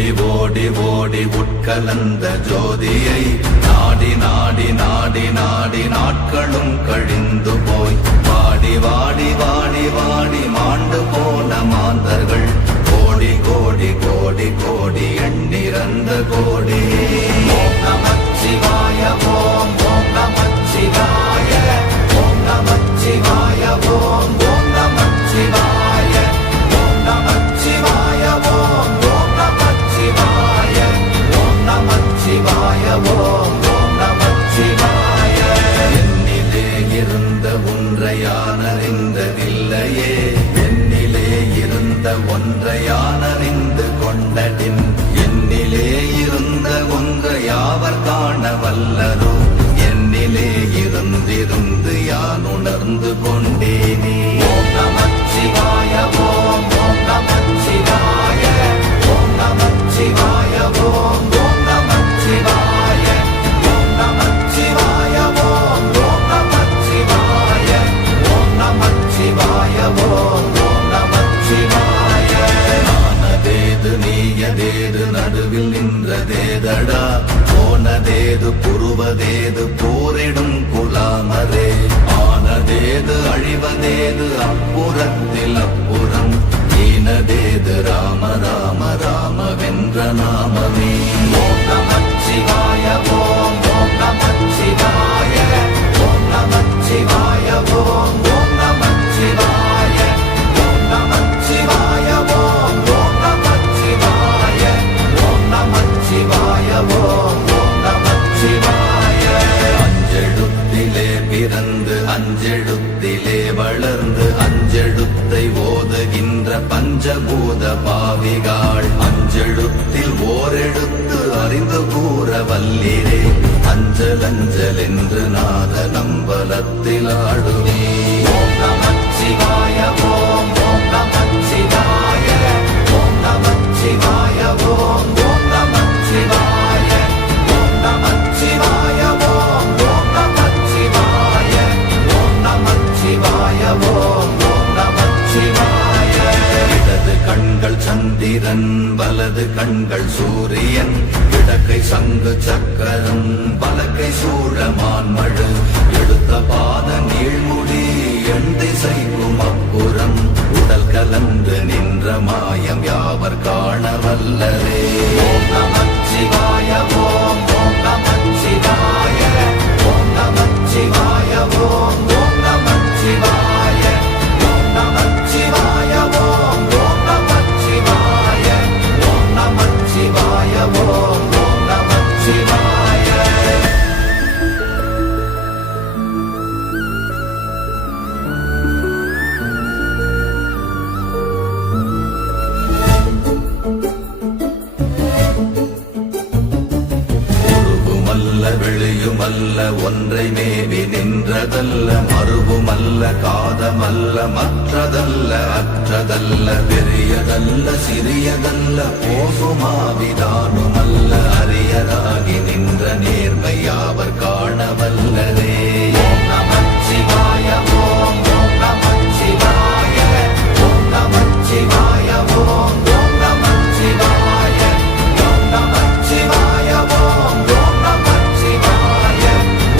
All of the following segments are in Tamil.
ஓடி ஓடி ஓடி உட்கலந்த ஜோதியை நாடி நாடி நாடி நாடி நாட்களும் கழிந்து போய் வாடி வாடி வாடி வாடி மாண்டு போன மாந்தர்கள் கோடி கோடி கோடி கோடி எண்ணிறந்த கோடி. ஓம் நமச்சிவாய ஓம் ஓம் நமச்சிவாய ஓம் நமச்சிவாய ஓம் ஓம் நமச்சிவாய ஓம் நமச்சிவாய ஓம் ஓம் நமச்சிவாய ஓம் நமச்சிவாய ஓம் ஓம் நமச்சிவாய. என்னிலே இருந்த ஒன்றை யான் அறிந்ததில்லையே, என்னிலே இருந்த ஒன்றை யான் அறிந்து கொண்டடின், என்னிலே இருந்த ஒன்றை யாவர் காண வல்லரோ, என்னிலே இருந்திருந்து யான் உணர்ந்து கொண்டேனே. ஓம் நமச்சிவாய ஓம் ஓம் நமச்சிவாய ஓம் நமச்சிவாய ஓம் ஓம் நமச்சிவாய ஓம் நமச்சிவாய ஓம் ஓம் நமச்சிவாய ஓம் நமச்சிவாய ஓம் ஓம் நமச்சிவாய. ஆனதேது நீயதேது நடுவில் நின்றதேதடா, போனதேது புருவதேது போரிடும் குலாமரே, ஆனதேது அழிவதேது அப்புறத்தில் அப்புறம், ஈனதேது ராம ராம ராம வென்ற நாமமே. ஓம் நமச்சிவாய ஓம் ஓம் நமச்சிவாய ஓம் நமச்சிவாய ஓம் ஓம் நமச்சிவாய ஓம் நமச்சிவாய ஓம் ஓம் நமச்சிவாய ஓம் நமச்சிவாய ஓம் ஓம் நமச்சிவாய. அஞ்செழுத்திலே பிறந்து அஞ்செழுத்திலே வளர்ந்து அஞ்செழுத்தை ஓதுகின்ற பஞ்சபூத பாவிகாள், அஞ்செழுத்தில் ஓரெழுத்து அறிந்து கூற வல்லிரே, அஞ்சல் அஞ்சல் என்று நாத நம்பலத்தில் ஆடுவே. ஓம் நமச்சிவாய ஓம் ஓம் நமச்சிவாய ஓம் நமச்சிவாய ஓம் ஓம் நமச்சிவாய ஓம் நமச்சிவாய ஓம் ஓம் நமச்சிவாய ஓம் நமச்சிவாய ஓம் ஓம் நமச்சிவாய. இடது கண்கள் சந்திரன் வலது கண்கள் சூரியன், இடக்கை சங்கு சக்கரம் வலக்கை சூழமான் மழு, எடுத்த பாத நீழ்முடி எண் திசைக்கும் அப்புறம், உடல் கலந்து நின்ற மாயம் யாவர் காண வல்லரே. ஓம் நமச்சிவாய ஓம் ஓம் நமச்சிவாய ஓம் நமச்சிவாய ஓம் ஓம் நமச்சிவாய ஓம் நமச்சிவாய ஓம் ஓம் நமச்சிவாய ஓம் நமச்சிவாய ஓம் ஓம் நமச்சிவாய. வெளியுமல்ல ஒன்றை மேவி நின்றதல்ல, மறுவுமல்ல காதமல்ல மற்றதல்ல அற்றதல்ல, பெரியதல்ல சிறியதல்ல போகுமாவிதானுமல்ல, அரியராகி நின்ற நேர்மை யாவர் காண வல்லரே. ஓம் நமச்சிவாய ஓம் ஓம் நமச்சிவாய ஓம் நமச்சிவாய ஓம் ஓம் நமச்சிவாய ஓம் நமச்சிவாய ஓம் ஓம் நமச்சிவாய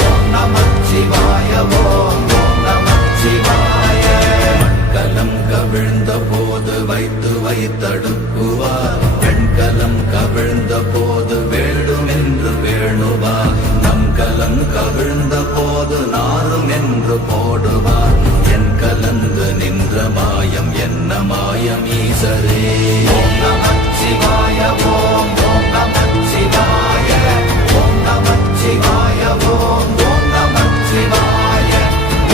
ஓம் நமச்சிவாய ஓம் ஓம் நமச்சிவாய. மண்கலம் கவிழ்ந்த போது வைத்து வைத்தடுக்குவார், பெண்கலம் கவிழ்ந்த போது வேடும் என்று வேணுவார், நம் கலம் கவிழ்ந்த போது நாரும் என்று போடுவார், என் கலந்து நின்ற மாயம் என்ன மாயம் ஈசரே. ஓம் நமச்சிவாய ஓம் ஓம் நமச்சிவாய ஓம் நமச்சிவாய ஓம் ஓம் நமச்சிவாய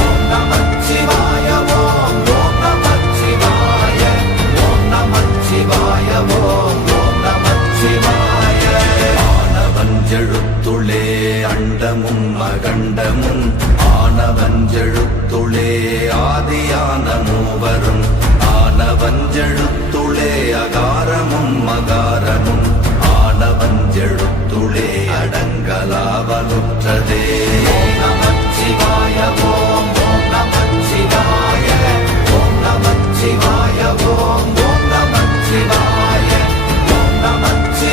ஓம் நமச்சிவாய ஓம் ஓம் நமச்சிவாய ஓம் நமச்சிவாய ஓம் ஓம் நமச்சிவாய. ஆனவஞ்செழுத்துளே அண்டமும் அகண்டமும், ஆனவஞ்செழுத்துளே ஆதியான மூவரும், ஆனவஞ்செழுத்துளே அகாரமும் மகாரமும், ஆனவஞ்செழுத்துளே அடங்கலாவலுற்றதே. ஓம் நமச்சிவாய ஓம் ஓம் நமச்சிவாய ஓம் நமச்சிவாய ஓம் ஓம் நமச்சிவாய ஓம் நமச்சிவாய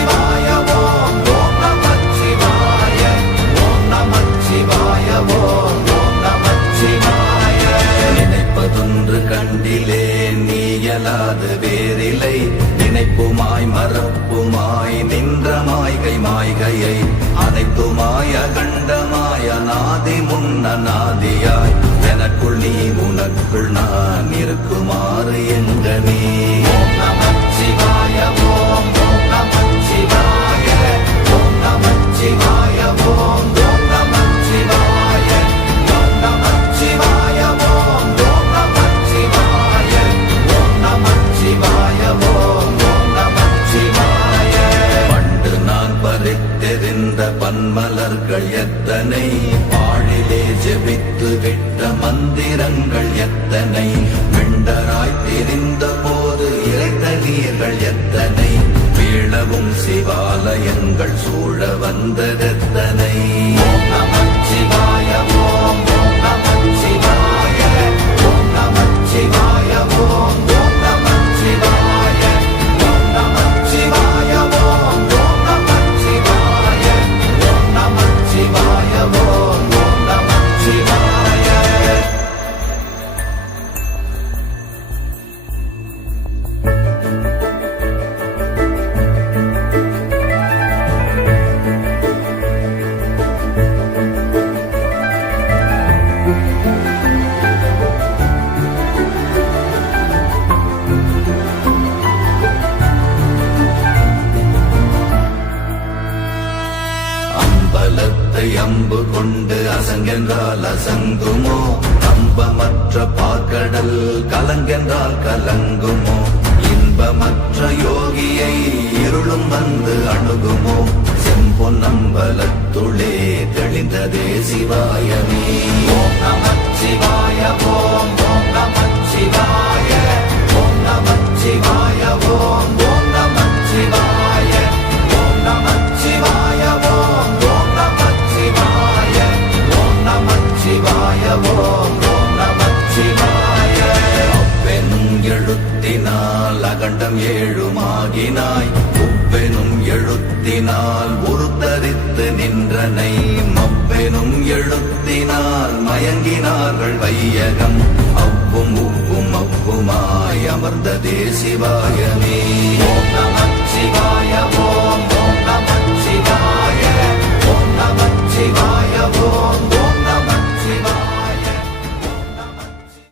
முன்னநாதியாய் எனக்குள் நீ உனக்குள் நான் இருக்குமாறு எங்கனே. ஓம் நமச்சிவாய ஓம் ஓம் நமச்சிவாய ஓம் நமச்சிவாய ஓம் ஓம் நமச்சிவாய ஓம் நமச்சிவாய ஓம் ஓம் நமச்சிவாய ஓம் நமச்சிவாய ஓம் ஓம் நமச்சிவாய. பண்டு நான் பறித்தெறிந்த பன்மலர்கள் எத்தனை, பாழிலே ஜெபித்து விட்ட மந்திரங்கள் எத்தனை, மிண்டராய் தெரிந்த போது இறைத்த நீர்கள் எத்தனை, வீழவும் சிவாலயங்கள் சூழ வந்ததெத்தனை. ஓம் நமச்சிவாய ஓம் ஓம் நமச்சிவாய ஓம் நமச்சிவாய ஓம் ஓம் நமச்சிவாய ஓம் நமச்சிவாய ஓம் ஓம் நமச்சிவாய ஓம் நமச்சிவாய ஓம் ஓம் நமச்சிவாய. அம்பலத்தை அம்பு கொண்டு அசங்கென்றால் அசங்குமோ, கம்பமற்ற பார்க்கடல் கலங்கென்றால் கலங்குமோ, இன்பமற்ற யோகியை இருளும் வந்து அணுகுமோ, செம்பொன்னம்பலத்துளே தெளிந்ததே சிவாயமே. ஓம் நமச்சிவாய ஓம் ஓம் நமச்சிவாய ஓம் நமச்சிவாய ஓம் ஓம் நமச்சிவாய ஓம் நமச்சிவாய ஓம் ஓம் நமச்சிவாய ஓம் நமச்சிவாய ஓம் ஓம் நமச்சிவாய. அப்பெனும் எழுத்தினால் அகண்டம் ஏழுமாகினாய், உப்பெனும் எழுத்தினால் உருத்தரித்து நின்றனை, மப்பெனும் எழுத்தினால் மயங்கினார்கள் வையகம், அவ்வும் உவ்வும் அவ்வுமாய் அமர்ந்ததே சிவாயமே. ஓம் நமச்சிவாய ஓம் ஓம் நமச்சிவாய ஓம் நமச்சிவாய